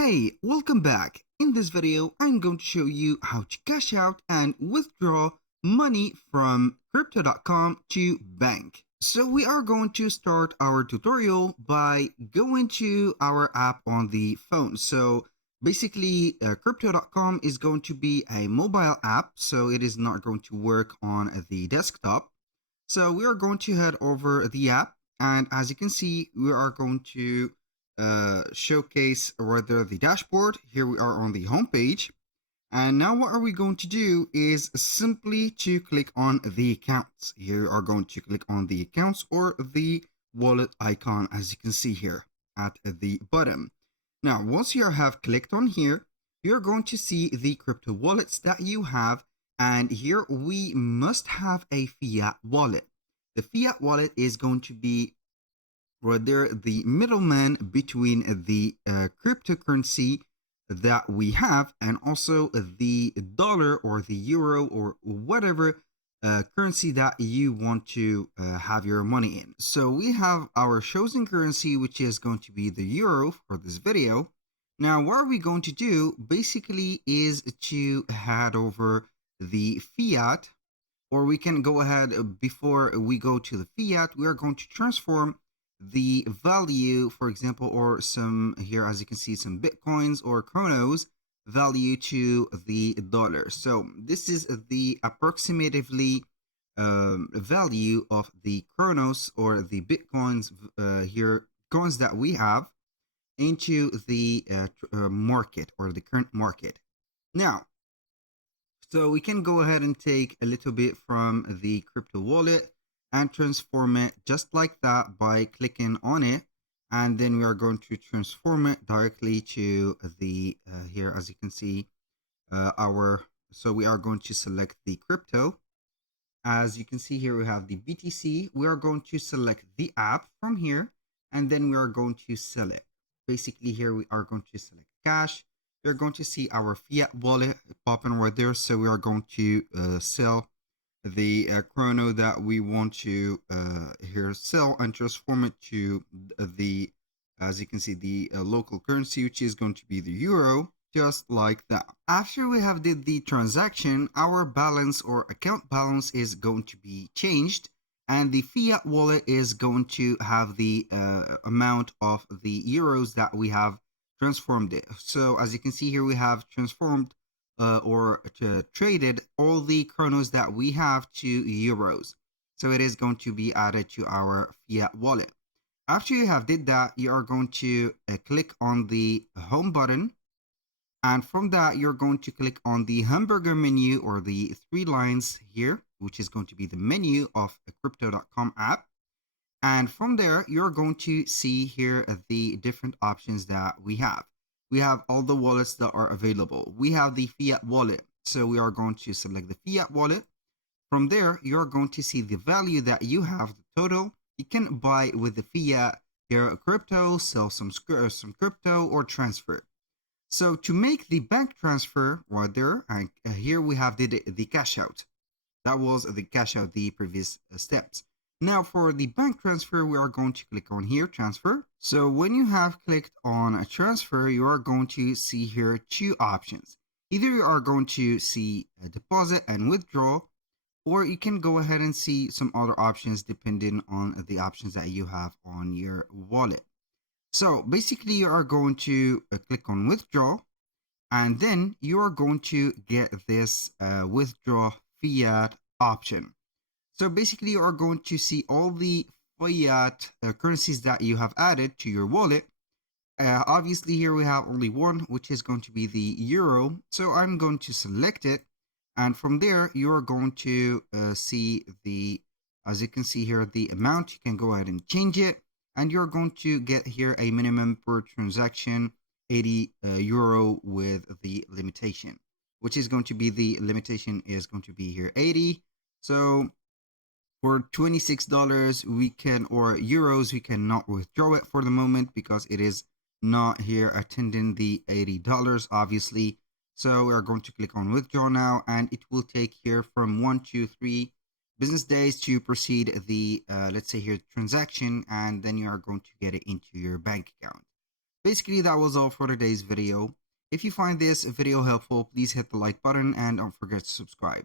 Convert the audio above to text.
Hey, welcome back. In this video, I'm going to show you how to cash out and withdraw money from crypto.com to bank. So we are going to start our tutorial by going to our app on the phone. So basically, crypto.com is going to be a mobile app, so it is not going to work on the desktop. So we are going to head over the app, and as you can see, we are going to showcase rather the dashboard. Here we are on the home page. And now what are we going to do is simply to click on the accounts. Here you are going to click on the accounts or the wallet icon, as you can see here at the bottom. Now, once you have clicked on here, you're going to see the crypto wallets that you have. And here we must have a fiat wallet. The fiat wallet is going to be rather the middleman between the cryptocurrency that we have and also the dollar or the euro or whatever currency that you want to have your money in. So we have our chosen currency, which is going to be the euro for this video. Now, what are we going to do basically is to head over the fiat, or we can go ahead before we go to the fiat, we are going to transform the value, for example, or some here, as you can see, some Bitcoins or Chronos value to the dollar. So this is the approximatively value of the Chronos or the Bitcoins here, coins that we have into the market or the current market. Now, so we can go ahead and take a little bit from the crypto wallet and transform it just like that by clicking on it. And then we are going to transform it directly to the here, as you can see, so we are going to select the crypto. As you can see here, we have the BTC. We are going to select the app from here, and then we are going to sell it. Basically, here we are going to select cash. We're going to see our fiat wallet popping right there. So we are going to sell the chrono that we want to here sell and transform it to the, as you can see, the local currency, which is going to be the euro, just like that. After we have did the transaction, our balance or account balance is going to be changed, and the fiat wallet is going to have the amount of the euros that we have transformed it. So as you can see here, we have transformed or traded all the chronos that we have to euros. So it is going to be added to our fiat wallet. After you have did that, you are going to click on the home button. And from that, you're going to click on the hamburger menu or the three lines here, which is going to be the menu of a crypto.com app. And from there, you're going to see here the different options that we have. We have all the wallets that are available. We have the fiat wallet. So we are going to select the fiat wallet. From there, you're going to see the value that you have, the total. You can buy with the fiat here crypto, sell some crypto, or transfer. So to make the bank transfer right there, and here we have the cash out. That was the cash out, the previous steps. Now for the bank transfer, we are going to click on here, transfer. So when you have clicked on a transfer, you are going to see here two options. Either you are going to see a deposit and withdraw, or you can go ahead and see some other options depending on the options that you have on your wallet. So basically you are going to click on withdraw, and then you are going to get this withdraw fiat option. So basically you are going to see all the fiat currencies that you have added to your wallet. Obviously here we have only one, which is going to be the euro. So I'm going to select it. And from there, you're going to see the, as you can see here, the amount. You can go ahead and change it. And you're going to get here a minimum per transaction, 80 euro with the limitation, which is going to be the limitation is going to be here 80. So for $26 we can, or euros, we cannot withdraw it for the moment because it is not here attending the $80 obviously. So we are going to click on withdraw now, and it will take here from 1 to 3 business days to proceed the let's say here transaction, and then you are going to get it into your bank account. basically that was all for today's video. If you find this video helpful, please hit the like button and don't forget to subscribe.